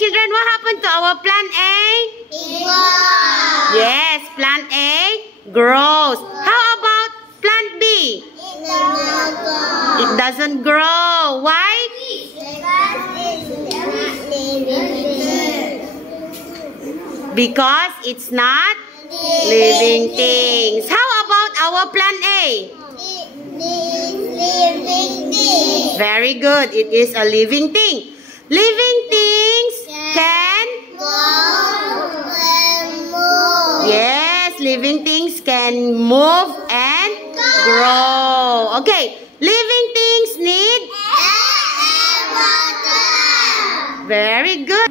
children, what happened to our plant A? It grows. Yes, plant A grows. How about plant B? It doesn't grow. Why? Because it's not living things. How about our plant A? Very good. It is a living thing. Living things can move. Yes, living things can move and grow. Okay, living things need water. Very good.